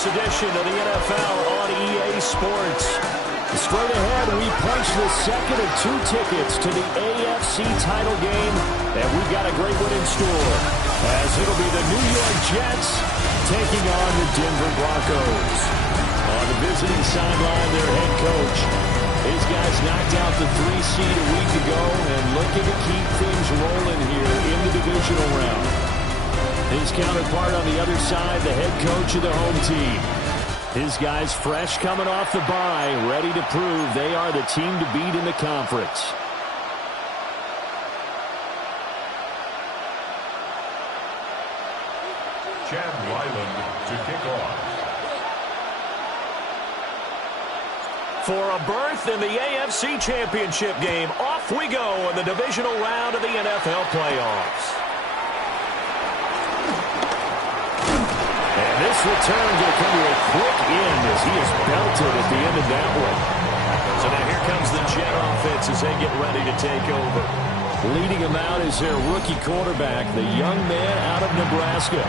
this edition of the NFL on EA Sports. Straight ahead, we punch the second of 2 tickets to the AFC title game, and we've got a great one in store, as it'll be the New York Jets taking on the Denver Broncos. On the visiting sideline, their head coach. His guys knocked out the 3 seed a week ago and looking to keep things rolling here in the divisional round. His counterpart on the other side, the head coach of the home team. His guys fresh coming off the bye, ready to prove they are the team to beat in the conference. Chad Ryland to kick off. For a berth in the AFC Championship game, off we go in the divisional round of the NFL playoffs. And this return going to come to a quick end as he is belted at the end of that one. So now here comes the Jet offense as they get ready to take over. Leading them out is their rookie quarterback, the young man out of Nebraska.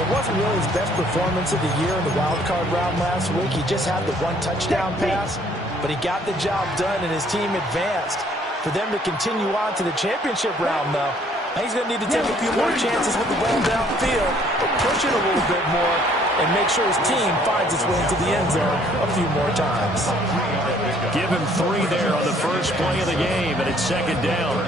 It wasn't really his best performance of the year in the wild card round last week. He just had the 1 touchdown pass, but he got the job done and his team advanced. For them to continue on to the championship round, though, he's going to need to take a few more chances with the ball downfield, push it a little bit more, and make sure his team finds its way into the end zone a few more times. Give him 3 there on the first play of the game, and it's second down.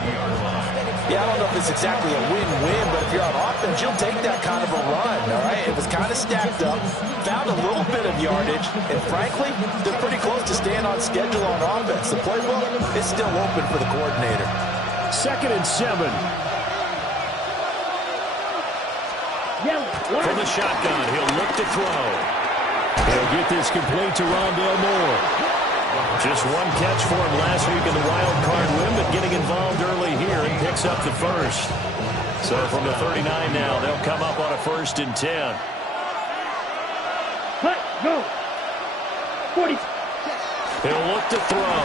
Yeah, I don't know if it's exactly a win-win, but if you're on offense, you'll take that kind of a run, all right? It was kind of stacked up, found a little bit of yardage, and frankly, they're pretty close to staying on schedule on offense. The playbook is still open for the coordinator. 2nd and 7. From the shotgun, he'll look to throw. He'll get this complete to Rondale Moore. Just 1 catch for him last week in the wild card win, but getting involved early here and picks up the first. So from the 39 now, they'll come up on a 1st and 10. Go. 40. He'll look to throw.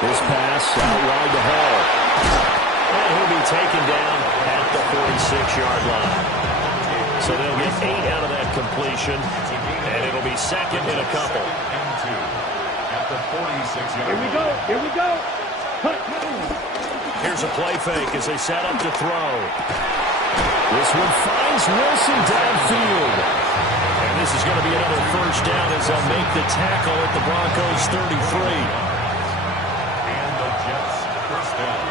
This pass out wide to Hall. And he'll be taken down at the 46-yard line. So they'll get 8 out of that completion, and it'll be second in a couple. At the 46-yard line. Here we go. Here's a play fake as they set up to throw. This one finds Wilson downfield. And this is going to be another first down as they'll make the tackle at the Broncos 33. And the Jets first down.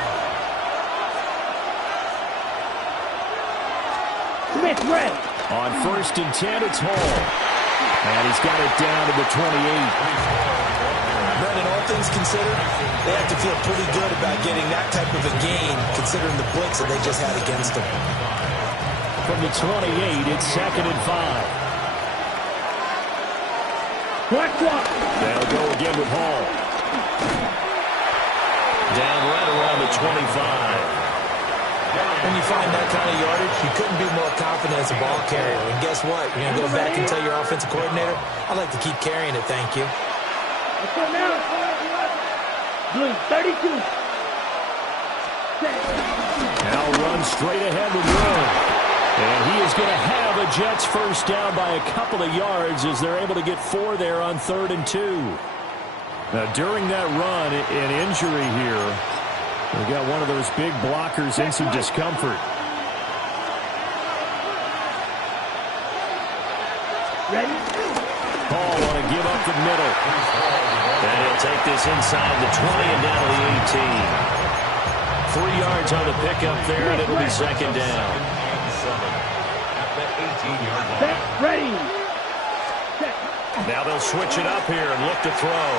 Smith red. On 1st and 10, it's Hall. And he's got it down to the 28. Brendan, all things considered, they have to feel pretty good about getting that type of a gain, considering the blitz that they just had against them. From the 28, it's 2nd and 5. They'll go again with Hall. Down right around the 25. When you find that kind of yardage, you couldn't be more confident as a ball carrier. And guess what? You're going to go back and tell your offensive coordinator, I'd like to keep carrying it, thank you. Let's go now. Blue 32. Now run straight ahead with Rowe. And he is going to have a Jets first down by a couple of yards as they're able to get 4 there on 3rd and 2. Now, during that run, an injury here. We got one of those big blockers in some discomfort. Ready? Paul want to give up the middle. And he'll take this inside the 20 and down to the 18. 3 yards on the pickup there, and it'll be second down. At the 18-yard line. Set. Ready. Now they'll switch it up here and look to throw.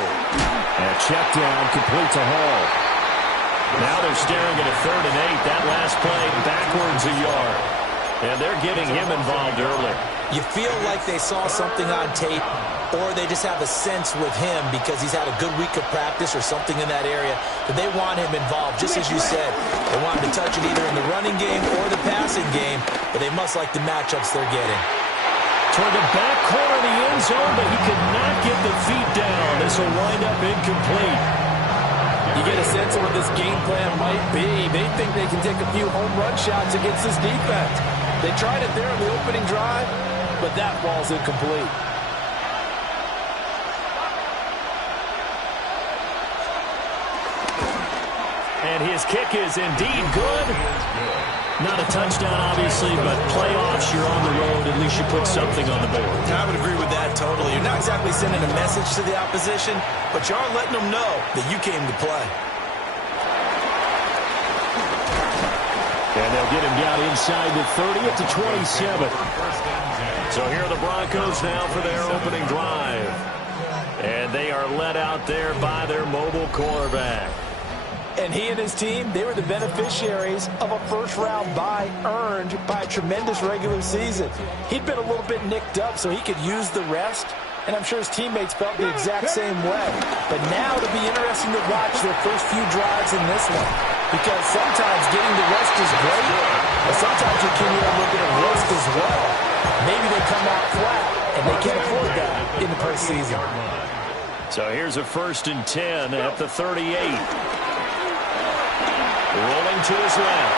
And a check down complete to Hall. Now they're staring at a 3rd and 8. That last play backwards a yard. And they're getting him involved early. You feel like they saw something on tape, or they just have a sense with him because he's had a good week of practice or something in that area that they want him involved, just as you said. They want him to touch it either in the running game or the passing game, but they must like the matchups they're getting. Toward the back corner of the end zone, but he could not get the feet down. This will wind up incomplete. You get a sense of what this game plan might be. They think they can take a few home run shots against this defense. They tried it there on the opening drive. but that ball's incomplete. And his kick is indeed good. Not a touchdown, obviously, but playoffs, you're on the road. At least you put something on the board. I would agree with that totally. You're not exactly sending a message to the opposition, but you are letting them know that you came to play. And they'll get him down inside the 30 at the 27. So here are the Broncos now for their opening drive. And they are led out there by their mobile quarterback. And he and his team, they were the beneficiaries of a first-round bye earned by a tremendous regular season. He'd been a little bit nicked up, so he could use the rest. And I'm sure his teammates felt the exact same way. But now it'll be interesting to watch their first few drives in this one. Because sometimes getting the rest is great, but sometimes you can get a little bit of rest as well. Maybe they come out flat, and they can't afford that in the postseason. So here's a 1st and 10 at the 38. Rolling to his left.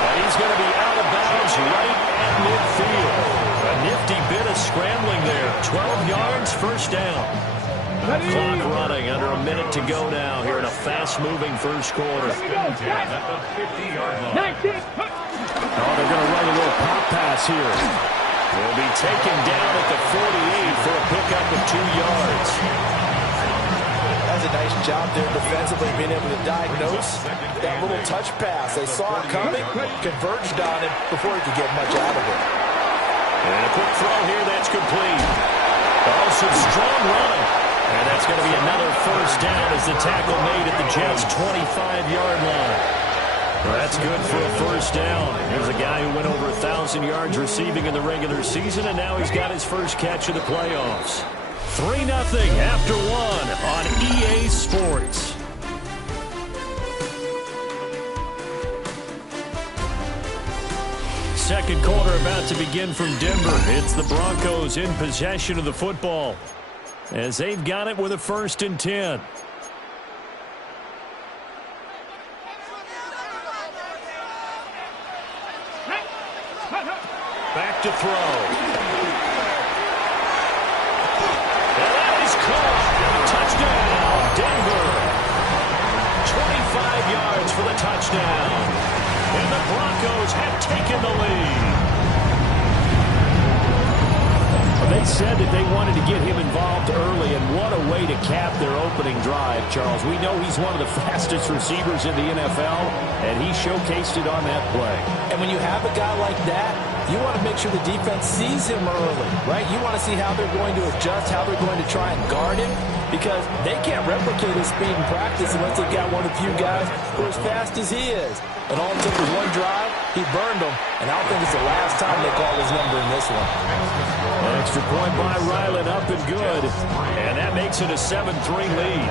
And he's going to be out of bounds right at midfield. A nifty bit of scrambling there. 12 yards, first down. Clock running, under a minute to go now here in a fast-moving first quarter. At the 50-yard line. Oh, they're going to run a little pop pass here. Will be taken down at the 48 for a pickup of 2 yards. That's a nice job there defensively, being able to diagnose that little touch pass. They saw it coming, converged on it before he could get much out of it. And a quick throw here, that's complete. Oh, some strong running. And that's going to be another first down as the tackle made at the Jets' 25-yard line. Well, that's good for a first down. Here's a guy who went over 1,000 yards receiving in the regular season, and now he's got his first catch of the playoffs. 3-0 after 1 on EA Sports. Second quarter about to begin from Denver. It's the Broncos in possession of the football as they've got it with a 1st and 10. Back to throw. And that is caught. Touchdown, Denver. 25 yards for the touchdown. And the Broncos have taken the lead. They said that they wanted to get him involved early, and what a way to cap their opening drive, Charles. We know he's one of the fastest receivers in the NFL, and he showcased it on that play. And when you have a guy like that, you want to make sure the defense sees him early, right? You want to see how they're going to adjust, how they're going to try and guard him, because they can't replicate his speed in practice unless they've got one of the few guys who are as fast as he is. And all it took was one drive, he burned them, and I don't think it's the last time they call his number in this one. An extra point by Ryland, up and good, and that makes it a 7-3 lead.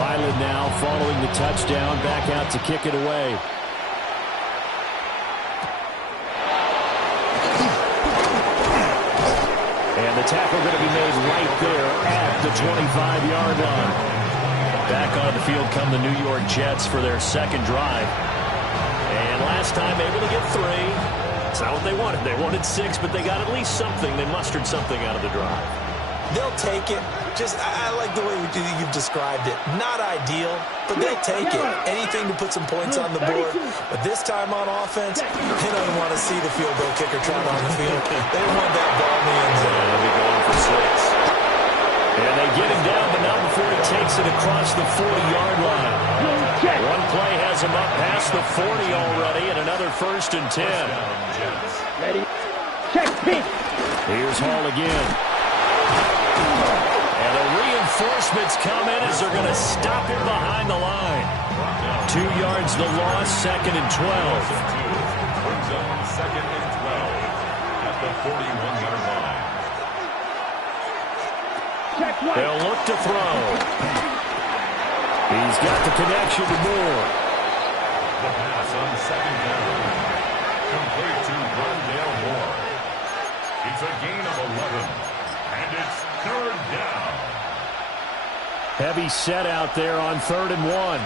Ryland now following the touchdown, back out to kick it away. And the tackle going to be made right there at the 25-yard line. Back on the field come the New York Jets for their second drive. And last time able to get 3. It's not what they wanted. They wanted 6, but they got at least something. They mustered something out of the drive. They'll take it. I like the way you've described it. Not ideal, but they'll take it. Anything to put some points on the board. But this time on offense, they don't want to see the field goal kicker trot on the field. They want that ball in the end zone. They'll be going for 6. And they get him down, but not before he takes it across the 40-yard line. One play has him up past the 40 already, and another 1st and 10. Ready? Check, pitch. Here's Hall again. And the reinforcements come in as they're going to stop him behind the line. 2 yards the loss, 2nd and 12. Brings up 2nd and 12 at the 41-yard line. They'll look to throw. He's got the connection to Moore. The pass on 2nd down. Complete to Rondale Moore. It's a gain of 11. And it's 3rd down. Heavy set out there on 3rd and 1.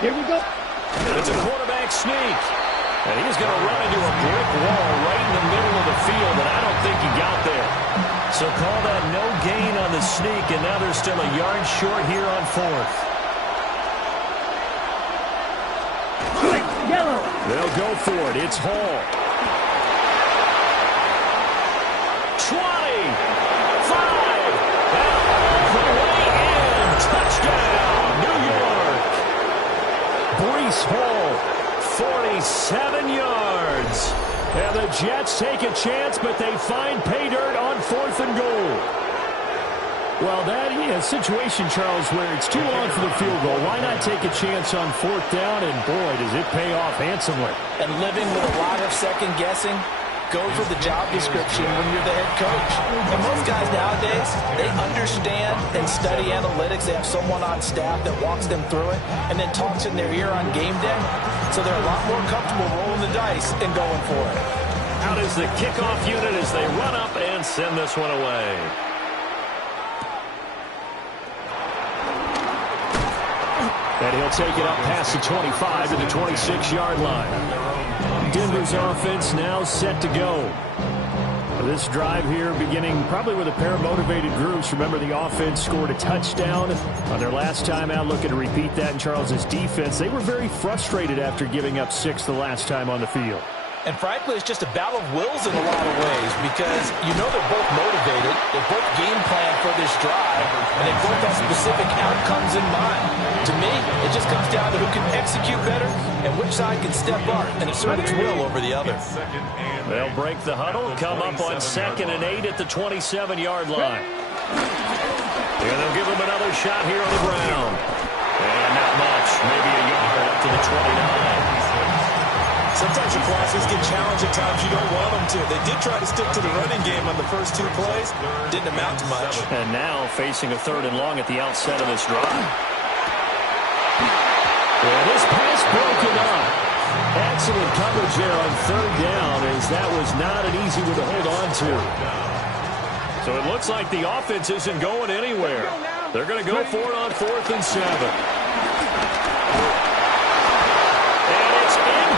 Here we go. It's a quarterback sneak. And he's going to run into a brick wall right in the middle of the field, and I don't think he got there. So call that no gain on the sneak, and now they're still a yard short here on 4th. Yellow. They'll go for it. It's Hall. 20. 5. All the way in. Touchdown, New York. Breece Hall. 47 yards. And the Jets take a chance, but they find pay dirt on 4th and goal. Well, that is a situation, Charles, where it's too long for the field goal. Why not take a chance on 4th down? And, boy, does it pay off handsomely. And living with a lot of second guessing goes with the job description when you're the head coach. And most guys nowadays, they understand and study analytics. They have someone on staff that walks them through it and then talks in their ear on game day. So they're a lot more comfortable rolling the dice and going for it. Out is the kickoff unit as they run up and send this one away. And he'll take it up past the 25 to the 26-yard line. Denver's offense now set to go. This drive here beginning probably with a pair of motivated groups. Remember, the offense scored a touchdown on their last time out. Looking to repeat that in Charles's defense. They were very frustrated after giving up 6 the last time on the field. And frankly, it's just a battle of wills in a lot of ways because you know they're both motivated. They both game plan for this drive, and they both have specific outcomes in mind. To me, it just comes down to who can execute better and which side can step up and assert its will over the other. They'll break the huddle, come up on 2nd and 8 at the 27-yard line. And they'll give them another shot here on the ground. And not much, maybe a yard up to the 29. Sometimes your crosses get challenged at times you don't want them to. They did try to stick to the running game on the first 2 plays. Didn't amount to much. And now facing a 3rd and long at the outset of this drive. And this pass broken up. Excellent coverage there on 3rd down as that was not an easy one to hold on to. So it looks like the offense isn't going anywhere. They're going to go for it on 4th and 7.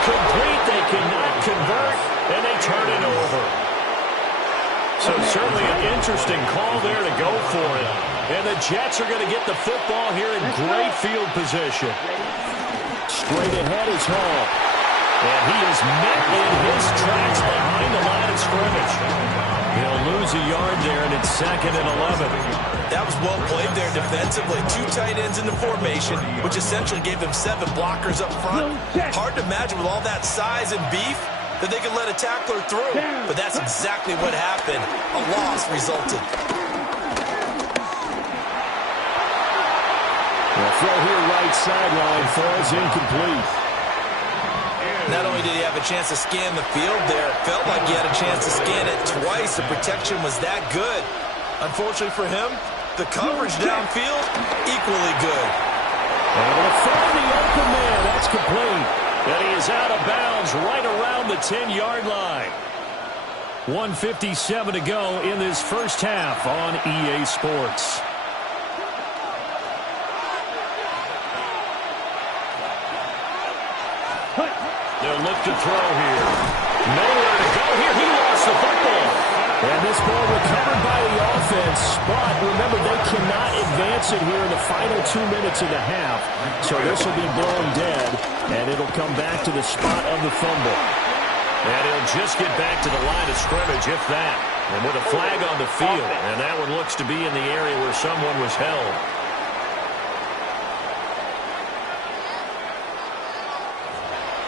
Complete, they cannot convert, and they turn it over. So certainly an interesting call there to go for it. And the Jets are going to get the football here in great field position. Straight ahead is Hall. And he is met in his tracks behind the line of scrimmage. He'll lose a yard there, and it's 2nd and 11. That was well played there defensively. 2 tight ends in the formation, which essentially gave them 7 blockers up front. Hard to imagine with all that size and beef that they could let a tackler through. But that's exactly what happened. A loss resulted. The throw here right sideline falls incomplete. Not only did he have a chance to scan the field there, it felt like he had a chance to scan it twice. The protection was that good. Unfortunately for him, the coverage downfield, equally good. Able to find the open man. That's complete. And he is out of bounds right around the 10-yard line. 1:57 to go in this first half on EA Sports. They'll look to throw here. Nowhere to go here. He lost the football. And this ball recovered by the offense. But remember, they cannot advance it here in the final 2 minutes of the half. So this will be blown dead. And it'll come back to the spot of the fumble. And he'll just get back to the line of scrimmage, if that. And with a flag on the field. And that one looks to be in the area where someone was held.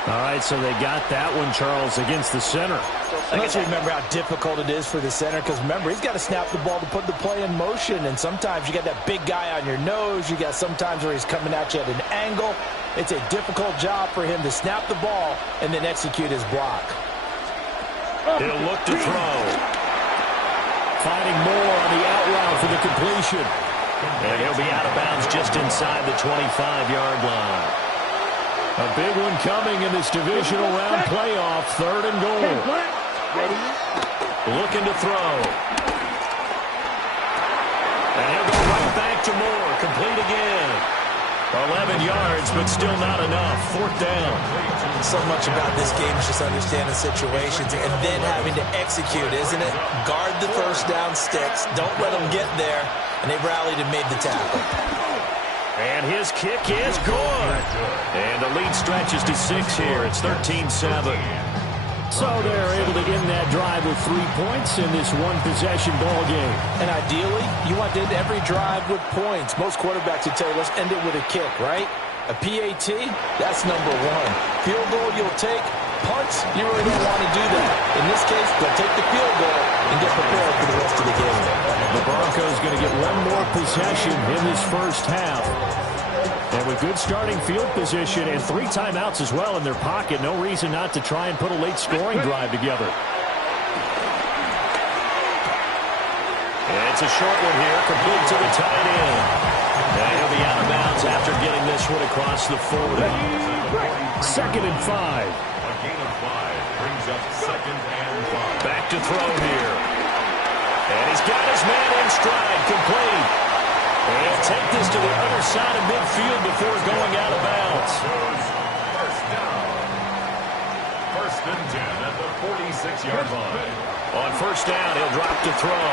All right, so they got that one, Charles, against the center. Let's remember how difficult it is for the center because, remember, he's got to snap the ball to put the play in motion, and sometimes you got that big guy on your nose. You got sometimes where he's coming at you at an angle. It's a difficult job for him to snap the ball and then execute his block. He'll look to throw. Finding more on the out route for the completion. And he'll be out of bounds just inside the 25-yard line. A big one coming in this divisional round playoff, 3rd and goal. Looking to throw. And he'll go right back to Moore, complete again. 11 yards, but still not enough. 4th down. So much about this game is just understanding situations and then having to execute, isn't it? Guard the first down sticks. Don't let them get there. And they rallied and made the tackle. And his kick is good. And the lead stretches to 6 here. It's 13-7. So they're able to end that drive with 3 points in this one-possession ball game. And ideally, you want to end every drive with points. Most quarterbacks would tell you, let's end it with a kick, right? A PAT, that's number 1. Field goal you'll take. Punts, you really don't want to do that. In this case, they'll take the field goal and get prepared for the rest of the game. The Broncos going to get one more possession in this first half. And with good starting field position and 3 timeouts as well in their pocket, no reason not to try and put a late scoring drive together. And it's a short one here, complete to the tight end. And he'll be out of bounds after getting this one across the 40. 2nd and 5. A gain of 5 brings up 2nd and 5. Back to throw here. And he's got his man in stride, complete. And he'll take this to the other side of midfield before going out of bounds. First down. 1st and 10 at the 46-yard line. On 1st down, he'll drop to throw.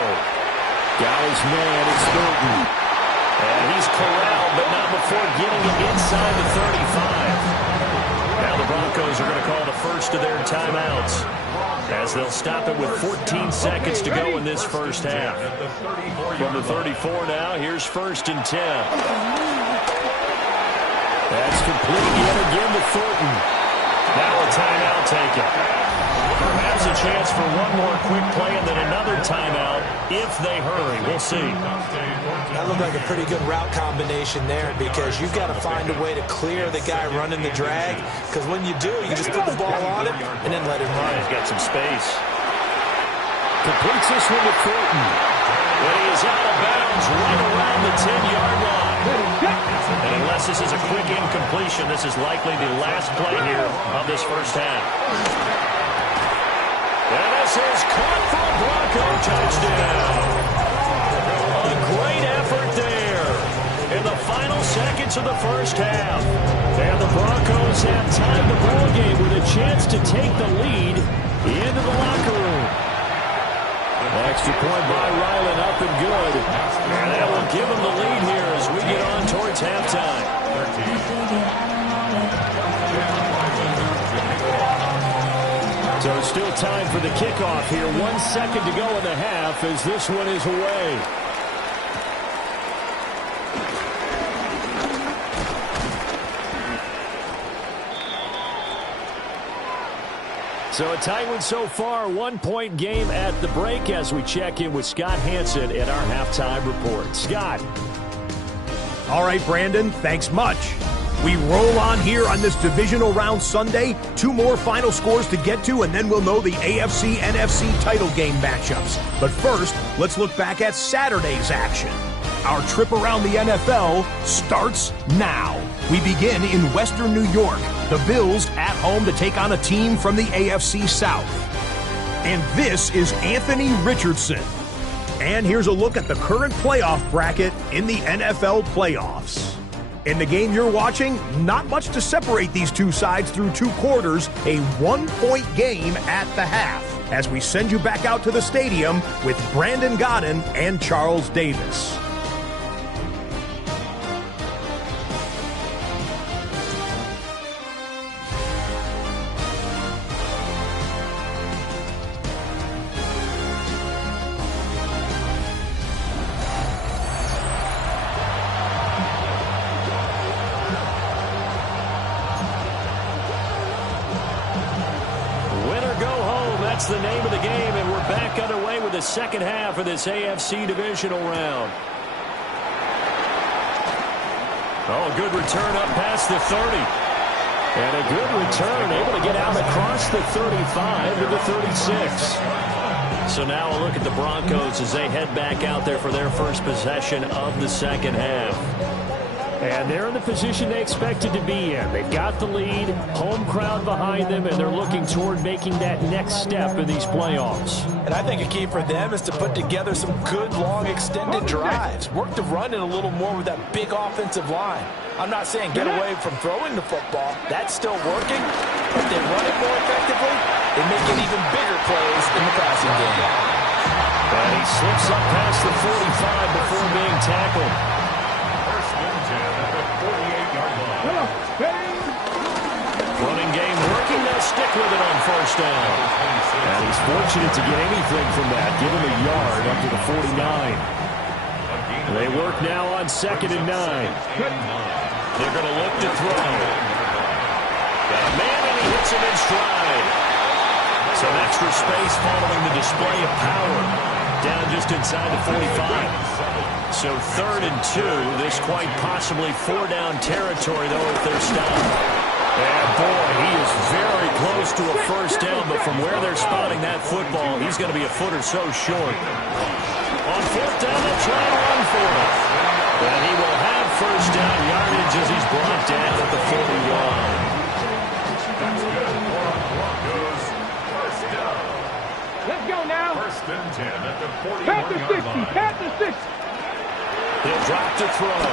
Got his man, it's Thornton. And he's corralled, but not before getting it inside the 35. Now the Broncos are going to call the first of their timeouts, as they'll stop it with 14 seconds to go in this first half. From the 34 now, here's 1st and 10. That's complete yet again to Thornton. Now a timeout taken. Perhaps a chance for one more quick play and then another timeout if they hurry. We'll see. That looked like a pretty good route combination there, because you've got to find a way to clear the guy running the drag, because when you do, you just put the ball on him and then let him run. He's got some space. Completes this one to Thornton. And he is out of bounds right around the 10-yard line. And unless this is a quick incompletion, this is likely the last play here of this first half. And this is caught for a Bronco touchdown. A great effort there in the final seconds of the first half. And the Broncos have tied the ball game with a chance to take the lead into the locker room. Extra point by Ryland, up and good. And that will give him the lead here as we get on towards halftime. So still time for the kickoff here. 1 second to go in the half as this one is away. So a tight one so far, 1-point game at the break as we check in with Scott Hansen at our halftime report. Scott. All right, Brandon, thanks much. We roll on here on this divisional round Sunday. 2 more final scores to get to, and then we'll know the AFC-NFC title game matchups. But first, let's look back at Saturday's action. Our trip around the NFL starts now. We begin in Western New York. The Bills at home to take on a team from the AFC South. And this is Anthony Richardson. And here's a look at the current playoff bracket in the NFL playoffs. In the game you're watching, not much to separate these two sides through 2 quarters, a 1-point game at the half, as we send you back out to the stadium with Brandon Godden and Charles Davis. That's the name of the game, and we're back underway with the second half of this AFC divisional round. Oh, a good return up past the 30. And a good return, able to get out across the 35 to the 36. So now a look at the Broncos as they head back out there for their first possession of the second half. And they're in the position they expected to be in. They've got the lead, home crowd behind them, and they're looking toward making that next step in these playoffs. And I think a key for them is to put together some good, long, extended drives. Work to run it a little more with that big offensive line. I'm not saying get away from throwing the football. That's still working. But if they run it more effectively, they make it even bigger plays in the passing game. And he slips up past the 45 before being tackled. First and 10 at the 48-yard line. Running game working. They'll stick with it on first down. And he's fortunate to get anything from that. Give him a yard up to the 49. They work now on 2nd and 9. They're going to look to throw. Got a man, and he hits him in stride. Some extra space following the display of power. Down just inside the 45. So 3rd and 2. This quite possibly 4-down territory, though, if they're stopped. And boy, he is very close to a first down, but from where they're spotting that football, he's going to be a foot or so short. On 4th down, they'll try and run for it. And he will have first down yardage as he's brought down at the 41. That's good for Broncos. First down. Let's go now. First and 10 at the 41-yard Pat the 60. line. Pat the 60. He'll drop to throw.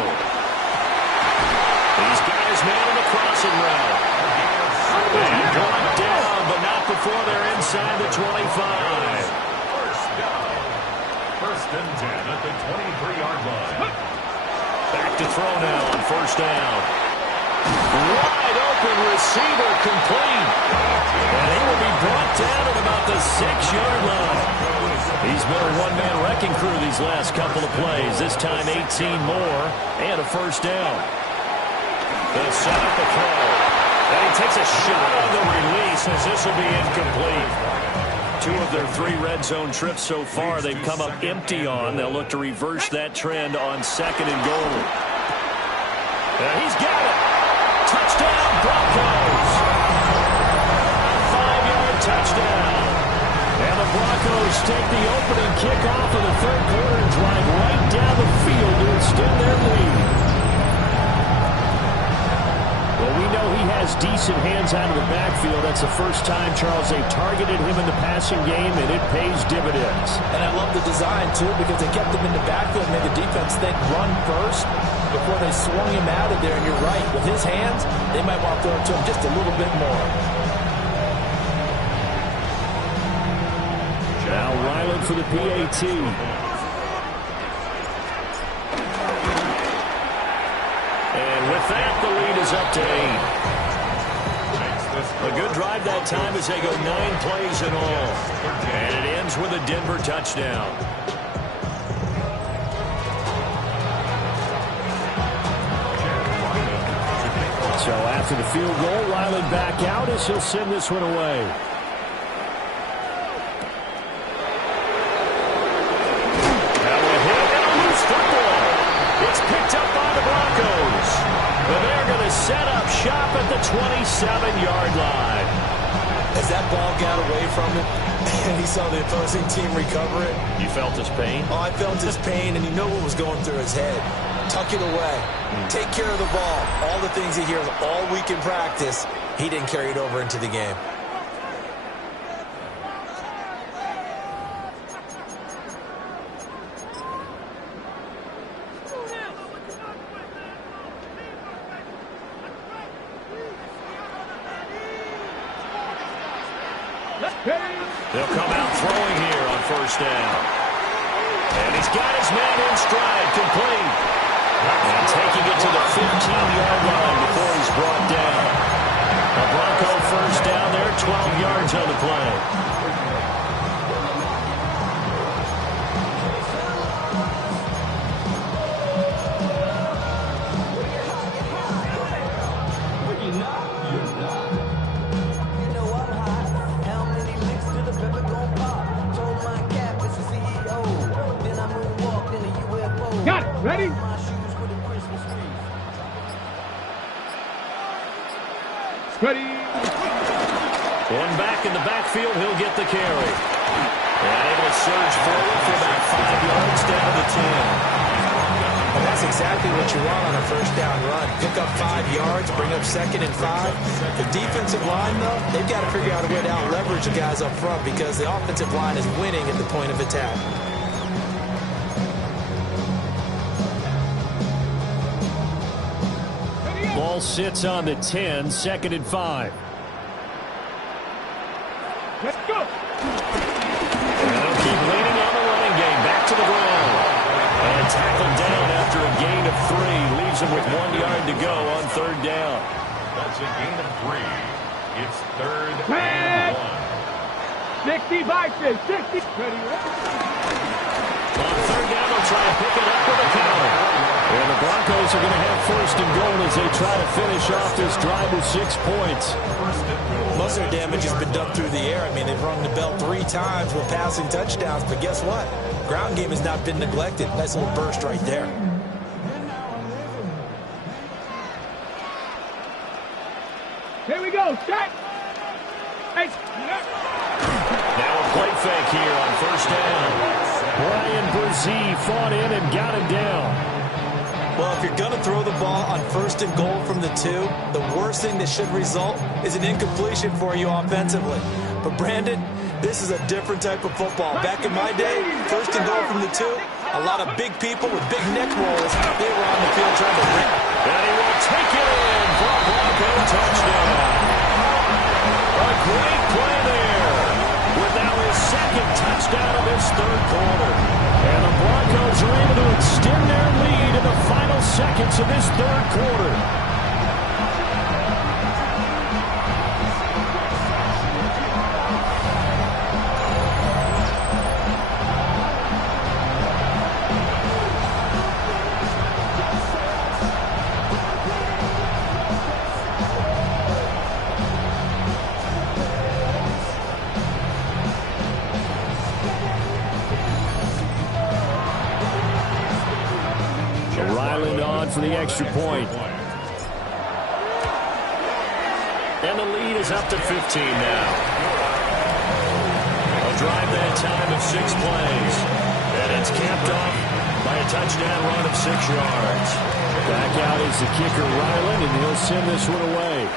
He's got his man in the crossing route. And brought down, but not before they're inside the 25. First down. First and 10 at the 23-yard line. Back to throw now on first down. Wide open receiver complete. And he will be brought down at about the 6-yard line. He's been a one-man wrecking crew these last couple of plays. This time 18 more and a first down. They'll set up the throw. And he takes a shot on the release as this will be incomplete. 2 of their 3 red zone trips so far they've come up empty on. They'll look to reverse that trend on 2nd and goal. And he's got it. Touchdown, Broncos. 5-yard touchdown. And the Broncos take the opening kickoff of the 3rd quarter and drive right down the field to extend their lead. Well, we know he has decent hands out of the backfield. That's the first time, Charles, they've targeted him in the passing game, and it pays dividends. And I love the design, too, because they kept him in the backfield and made the defense think run first before they swung him out of there. And you're right, with his hands, they might want to throw it to him just a little bit more. Now Ryland for the PAT. And with that, the lead is up to 8. A good drive that time as they go 9 plays in all. And it ends with a Denver touchdown. So after the field goal, Ryland back out as he'll send this one away. It's picked up by the Broncos. But they're going to set up shop at the 27-yard line. As that ball got away from him, and he saw the opposing team recover it. You felt his pain? Oh, I felt his pain, and you know what was going through his head. Tuck it away. Take care of the ball. All the things he hears all week in practice, he didn't carry it over into the game. They'll come out throwing here on first down. And he's got his man in stride, complete. And taking it to the 15-yard line before he's brought down. A Bronco first down there, 12 yards on the play. Ready? Ready. One back in the backfield, he'll get the carry. And able to surge forward for about 5 yards down to 10. And that's exactly what you want on a first down run. Pick up 5 yards, bring up 2nd and 5. The defensive line, though, they've got to figure out a way to out-leverage the guys up front because the offensive line is winning at the point of attack. Ball sits on the 10, 2nd and 5. Let's go. And they'll keep leaning on the running game. Back to the ground. And tackled down after a gain of 3. Leaves him with 1 yard to go on 3rd down. That's a gain of 3. It's 3rd and 1. 60 boxes. 60. Ready. On 3rd down, they'll try and pick it up with a counter. And the Broncos are going to have 1st and goal as they try to finish off this drive with 6 points. Most of their damage has been done through the air. I mean, they've rung the bell 3 times with passing touchdowns, but guess what? Ground game has not been neglected. Nice little burst right there. Here we go. Set. Hey. Now a play fake here on 1st down. Brian Brzee fought in and got him down. Well, if you're going to throw the ball on 1st and goal from the 2, the worst thing that should result is an incompletion for you offensively. But, Brandon, this is a different type of football. Back in my day, 1st and goal from the 2, a lot of big people with big neck rolls, they were on the field trying to rip. And he will take it in for a Bronco touchdown. A great play there with now his 2nd touchdown of this 3rd quarter. And the Broncos are able to extend their lead in the final seconds of this 3rd quarter. For the extra point. And the lead is up to 15 now. A drive that time of 6 plays. And it's capped off by a touchdown run of 6 yards. Back out is the kicker, Ryland, and he'll send this one away.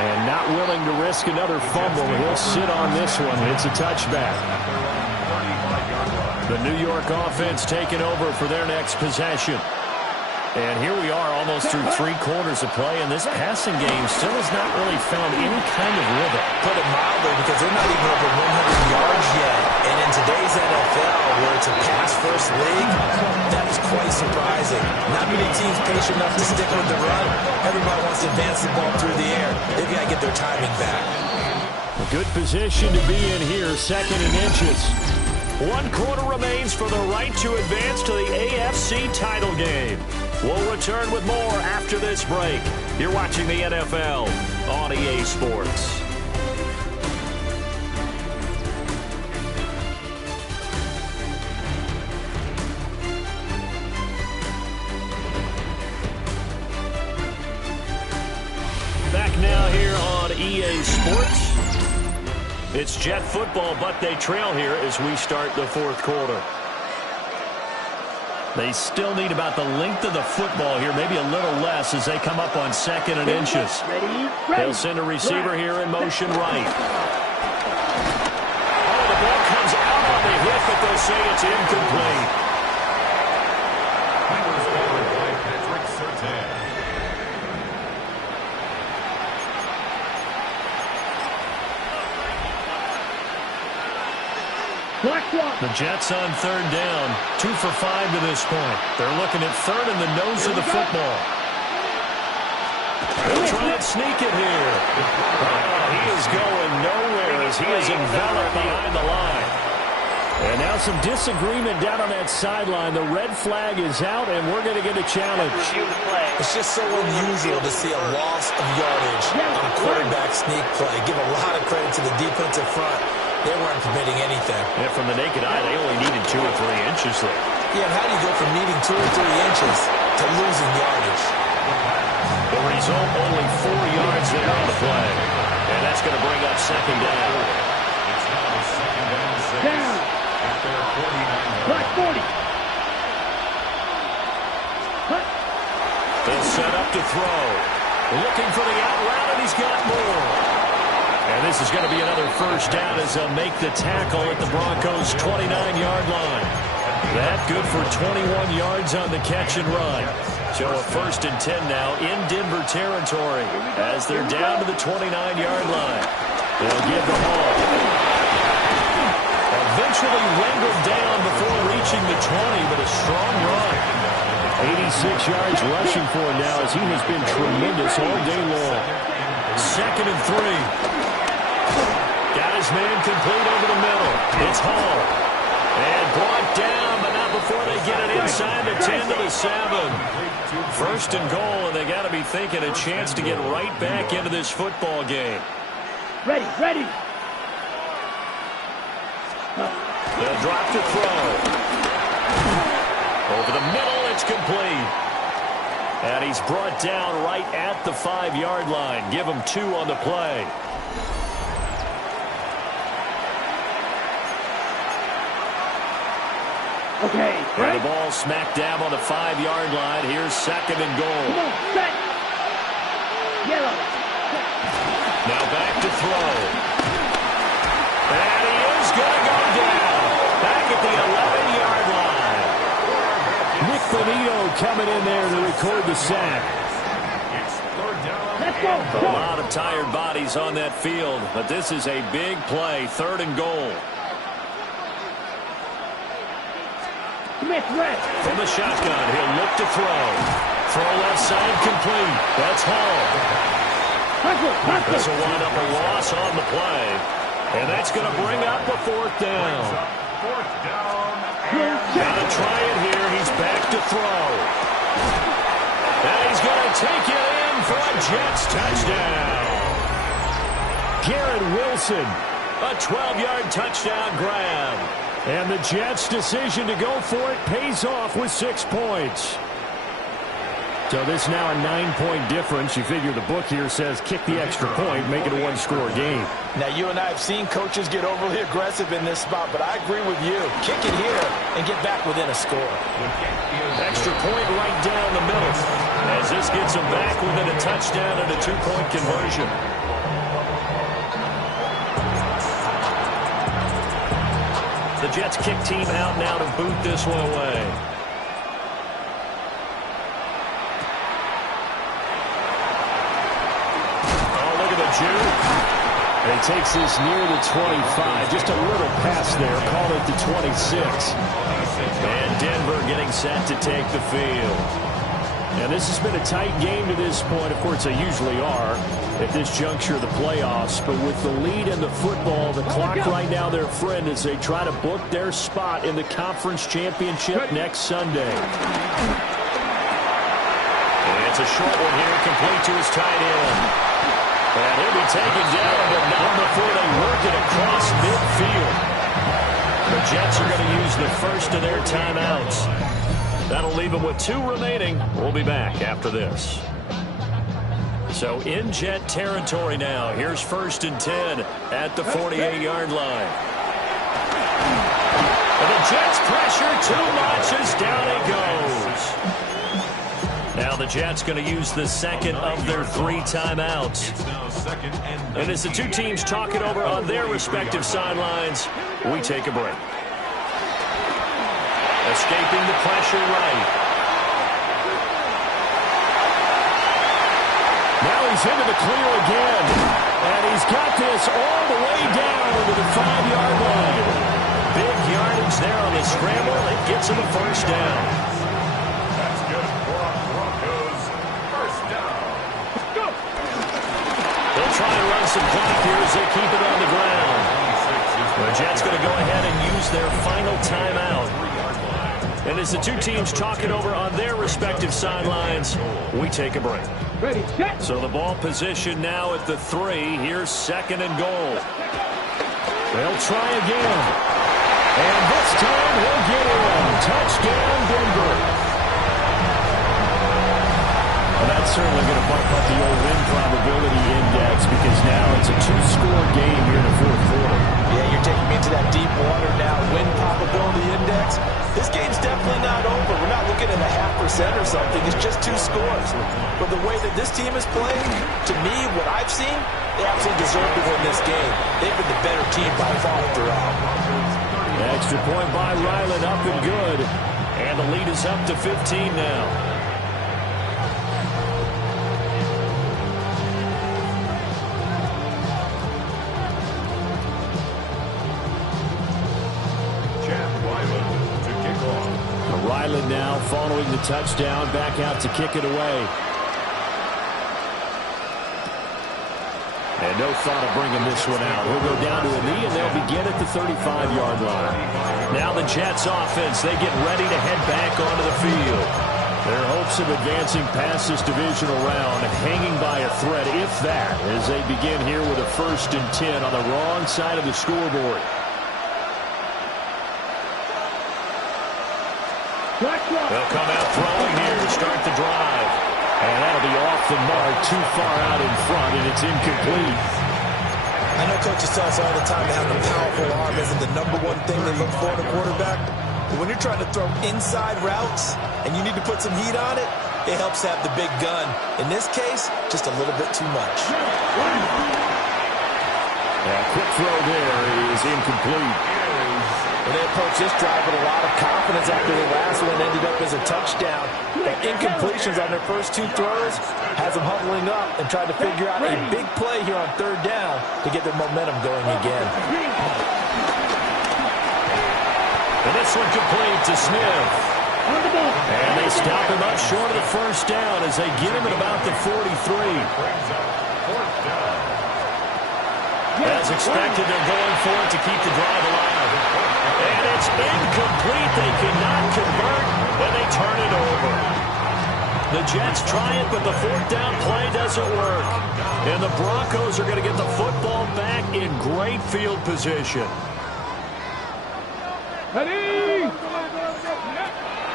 And not willing to risk another fumble, he'll sit on this one. It's a touchback. The New York offense taking over for their next possession. And here we are almost through 3 quarters of play, and this passing game still has not really found any kind of rhythm. Put it mildly, because they're not even over 100 yards yet. And in today's NFL, where it's a pass-first league, that is quite surprising. Not many teams patient enough to stick with the run. Everybody wants to advance the ball through the air. They've got to get their timing back. A good position to be in here, 2nd and inches. 1 quarter remains for the right to advance to the AFC title game. We'll return with more after this break. You're watching the NFL on EA Sports. Back now here on EA Sports. It's Jet football, but they trail here as we start the 4th quarter. They still need about the length of the football here, maybe a little less as they come up on 2nd and inches. They'll send a receiver here in motion right. Oh, the ball comes out on the hit, but they'll say it's incomplete. That was scored by Patrick Surtain. The Jets on 3rd down, 2 for 5 to this point. They're looking at 3rd in the nose of the football. They'll try and sneak it here. He is going nowhere as he is enveloped behind the line. And now some disagreement down on that sideline. The red flag is out, and we're going to get a challenge. It's just so unusual to see a loss of yardage on a quarterback sneak play. Give a lot of credit to the defensive front. They weren't permitting anything. Yeah, from the naked eye, they only needed 2 or 3 inches there. Yeah, and how do you go from needing 2 or 3 inches to losing yardage? The result, only 4 yards there on the play. And that's going to bring up 2nd down. It's now 2nd and 6. At their 49. Black 40. Cut. They'll set up to throw. Looking for the out route, and he's got more. And this is going to be another first down as they'll make the tackle at the Broncos' 29-yard line. That good for 21 yards on the catch and run. So a 1st and 10 now in Denver territory as they're down to the 29-yard line. They'll give the ball. Eventually wrangled down before reaching the 20, but a strong run. 86 yards rushing for him now as he has been tremendous all day long. 2nd and 3. Got his man complete over the middle. It's Hall. And brought down, but not before they get it inside the 10 to the 7. 1st and goal, and they got to be thinking a chance to get right back into this football game. Ready, ready. They'll drop to throw. Over the middle, it's complete. And he's brought down right at the 5-yard line. Give him 2 on the play. Okay, and the ball smack dab on the 5-yard line. Here's 2nd and goal. Come on, set. Yellow. Now back to throw. And he is going to go down. Back at the 11-yard line. Nick Bonito coming in there to record the sack. Let's go. A lot of tired bodies on that field, but this is a big play. 3rd and goal. Smith, red. From the shotgun, he'll look to throw. Throw left side complete. That's Hall. This will wind up a loss on the play. And that's going to bring up a 4th down. 4th down. Got to try it here. He's back to throw. And he's going to take it in for a Jets touchdown. Garrett Wilson, a 12-yard touchdown grab. And the Jets' decision to go for it pays off with 6 points. So this now a 9-point difference. You figure the book here says kick the extra point, make it a 1-score game. Now, you and I have seen coaches get overly aggressive in this spot, but I agree with you. Kick it here and get back within a score. Extra point right down the middle as this gets them back within a touchdown and a 2-point conversion. The Jets kick team out now to boot this one away. Oh, look at the juke. And he takes this near the 25. Just a little pass there. Call it the 26. And Denver getting set to take the field. And this has been a tight game to this point. Of course, they usually are at this juncture of the playoffs. But with the lead in the football, the clock right now their friend as they try to book their spot in the conference championship next Sunday. And it's a short one here, complete to his tight end. And he'll be taken down, but not before they work it across midfield. The Jets are going to use the first of their timeouts. That'll leave them with 2 remaining. We'll be back after this. So in Jet territory now. Here's 1st and 10 at the 48-yard line. And the Jets pressure too much as down he goes. Now the Jets going to use the 2nd of their 3 timeouts. And as the 2 teams talk it over on their respective sidelines, we take a break. Escaping the pressure right. Now he's into the clear again. And he's got this all the way down to the 5-yard line. Big yardage there on the scramble. It gets him a 1st down. That's good for Broncos. 1st down. Go. They'll try and run some clock here as they keep it on the ground. The Jets going to go ahead and use their final timeout. And as the 2 teams talk it over on their respective sidelines, we take a break. Ready, set. So the ball position now at the 3. Here's 2nd and goal. They'll try again. And this time he'll get in. Touchdown, Denver. Well, that's certainly going to bump up the old win probability index because now it's a 2-score game here in the 4th quarter. Yeah, you're taking me into that deep water now. Win probability index. This game's definitely not over. We're not looking at a 0.5% or something. It's just 2 scores. But the way that this team is playing, to me, what I've seen, they absolutely deserve to win this game. They've been the better team by far throughout. Extra point by Ryland, up and good. And the lead is up to 15 now. Ryland now following the touchdown, back out to kick it away. And no thought of bringing this one out. He'll go down to a knee, and they'll begin at the 35-yard line. Now the Jets offense, they get ready to head back onto the field. Their hopes of advancing past this divisional round hanging by a thread, if that, as they begin here with a 1st and 10 on the wrong side of the scoreboard. They'll come out throwing here to start the drive. And that'll be off the mark, too far out in front, and it's incomplete. I know coaches tell us all the time that having a powerful arm isn't the #1 thing they look for in a quarterback. But when you're trying to throw inside routes and you need to put some heat on it, it helps to have the big gun. In this case, just a little bit too much. A quick throw there is incomplete. Well, they approached this drive with a lot of confidence after the last one ended up as a touchdown. But incompletions on their first 2 throws has them huddling up and trying to figure out a big play here on 3rd down to get their momentum going again. And this one complete to Smith. And they stop him up short of the 1st down as they get him at about the 43. As expected, they're going for it to keep the drive alive. And it's incomplete. They cannot convert when they turn it over. The Jets try it, but the 4th down play doesn't work. And the Broncos are going to get the football back in great field position.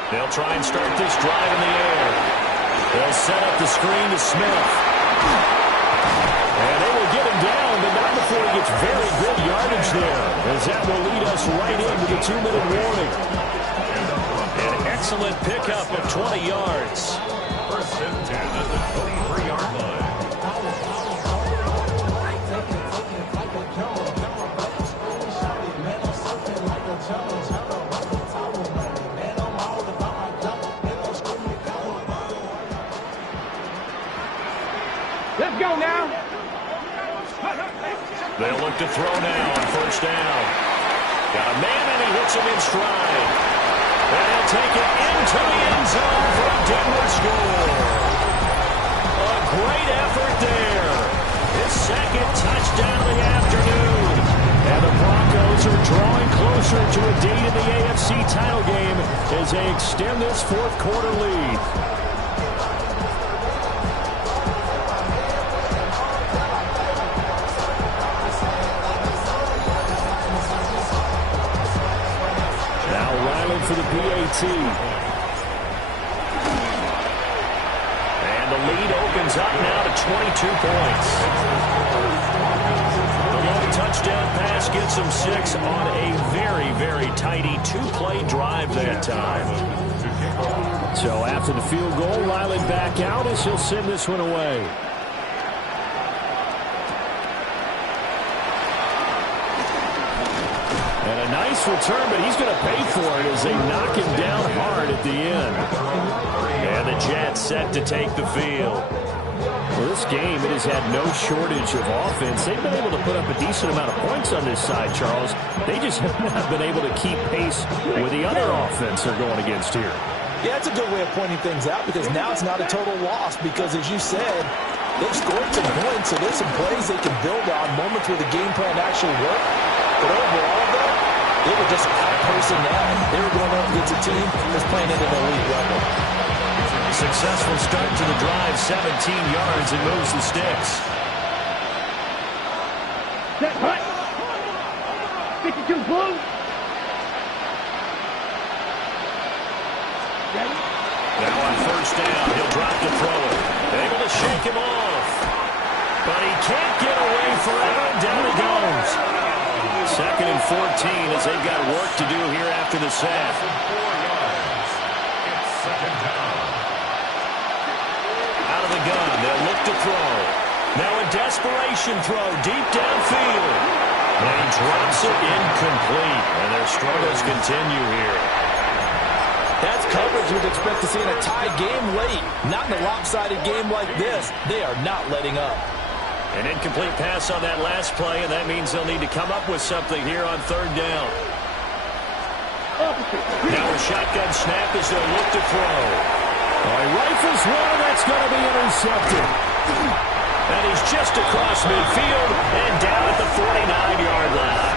They'll try and start this drive in the air. They'll set up the screen to Smith. And they will get him down, but not before he gets very good yardage there, as that will lead us right into the 2-minute warning. An excellent pickup of 20 yards. 1st and 10 at the 23-yard line. Let's go now. They'll look to throw now on 1st down. Got a man, and he hits him in stride. And he'll take it into the end zone for a Denver score. A great effort there. His 2nd touchdown of the afternoon. And the Broncos are drawing closer to a date in the AFC title game as they extend this 4th quarter lead. For the PAT. And the lead opens up now to 22 points. The long touchdown pass gets them 6 on a very, very tidy 2-play drive that time. So after the field goal, Ryland back out as he'll send this one away. And a nice return, but he's going to pay for it as they knock him down hard at the end. And the Jets set to take the field. Well, this game, it has had no shortage of offense. They've been able to put up a decent amount of points on this side, Charles. They just have not been able to keep pace with the other offense they're going against here. Yeah, that's a good way of pointing things out because now it's not a total loss because, as you said, they've scored some points, so there's some plays they can build on, moments where the game plan actually worked. But overall, though, they were just out personnel. They were going up against a team that's playing at an elite level. Successful start to the drive, 17 yards, and moves the sticks. Set, hut. 52 blue. Now on 1st down, he'll drop to throw it. Able to shake him off. But he can't get away forever, and down he goes. 2nd and 14 as they've got work to do here after the sack. 4 yards. It's 2nd down. Out of the gun, they'll look to throw. Now a desperation throw deep downfield. And he drops it incomplete. And their struggles continue here. That's coverage you'd expect to see in a tie game late. Not in a lopsided game like this. They are not letting up. An incomplete pass on that last play, and that means they'll need to come up with something here on 3rd down. Now a shotgun snap as they'll look to throw. He rifles one, that's going to be intercepted. And he's just across midfield and down at the 49-yard line.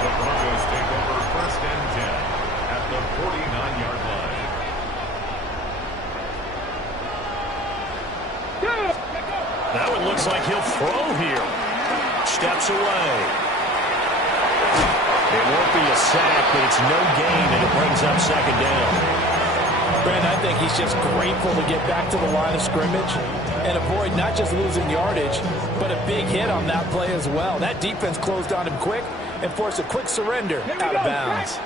The Broncos take over 1st and 10 at the 49-yard line. That one looks like he'll throw here. Steps away. It won't be a sack, but it's no gain, and it brings up 2nd down. Brandon, I think he's just grateful to get back to the line of scrimmage and avoid not just losing yardage, but a big hit on that play as well. That defense closed on him quick and forced a quick surrender out of bounds.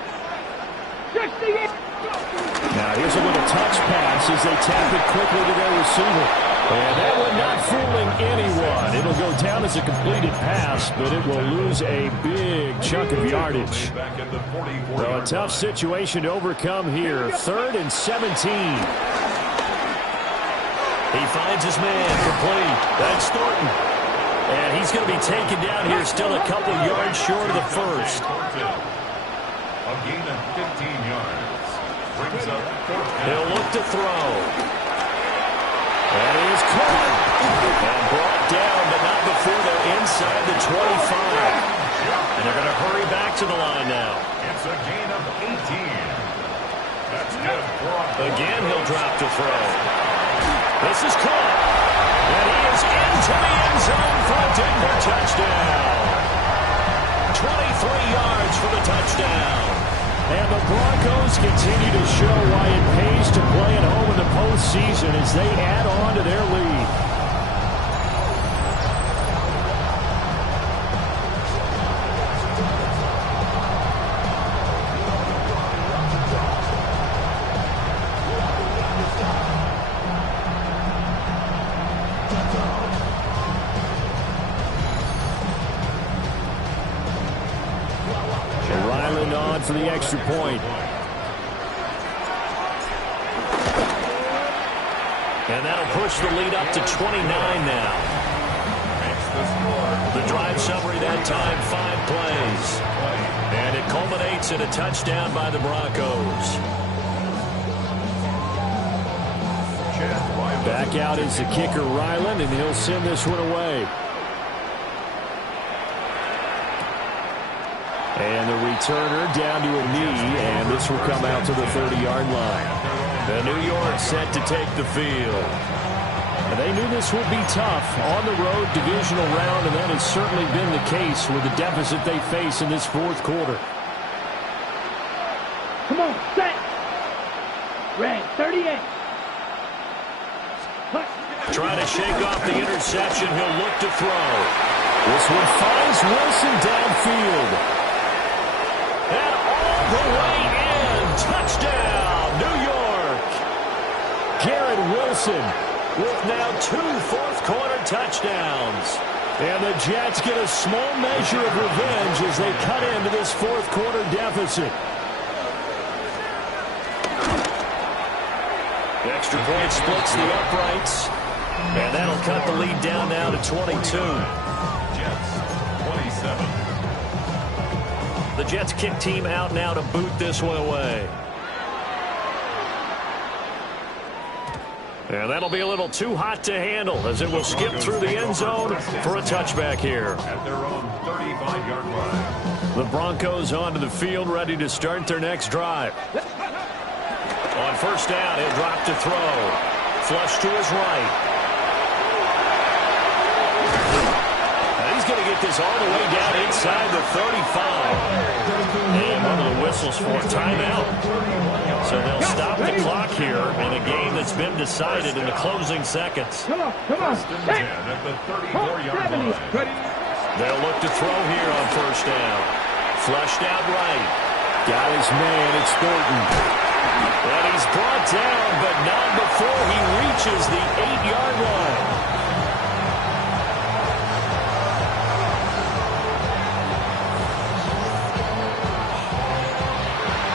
Now here's a little touch pass as they tap it quickly to their receiver. And that one not fooling anyone. It'll go down as a completed pass, but it will lose a big chunk of yardage. So a tough situation to overcome here. 3rd and 17. He finds his man complete. That's Thornton. And he's going to be taken down here, still a couple yards short of the first. A gain of 15 yards. Brings up 4th down. He'll look to throw. And he is caught and brought down, but not before they're inside the 25. And they're going to hurry back to the line now. It's a gain of 18. That's good. Again, he'll drop to throw. This is caught. And he is into the end zone for a Denver touchdown. 23 yards for the touchdown. And the Broncos continue to show why it pays to play at home in the postseason as they add on to their lead. For the extra point. And that'll push the lead up to 29 now. The drive summary that time, 5 plays. And it culminates in a touchdown by the Broncos. Back out is the kicker, Ryland, and he'll send this one away. And the returner down to a knee, and this will come out to the 30-yard line. The New York set to take the field. And they knew this would be tough on the road, divisional round, and that has certainly been the case with the deficit they face in this 4th quarter. Come on, set. Red, 38. Trying to shake off the interception, he'll look to throw. This one finds Wilson downfield. And all the way in. Touchdown, New York. Garrett Wilson with now 2 fourth-quarter touchdowns. And the Jets get a small measure of revenge as they cut into this 4th-quarter deficit. The extra point splits the uprights. And that'll cut the lead down now to 22. Jets, 27. The Jets kick team out now to boot this one away. And that'll be a little too hot to handle as it will skip through the end zone for a touchback here. At their own 35-yard line. The Broncos onto the field ready to start their next drive. On 1st down, he'll drop to throw. Flush to his right. He's going to get this all the way down inside the 35. And one of the whistles for a timeout. So they'll stop the clock here in a game that's been decided in the closing seconds. Come on, come on. At the 34-yard line. They'll look to throw here on first down. Flushed out right. Got his man. It's Thornton. And he's brought down, but not before he reaches the 8-yard line.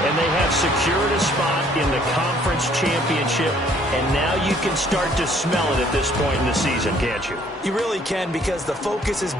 And they have secured a spot in the conference championship, and now you can start to smell it at this point in the season, can't you? You really can, because the focus is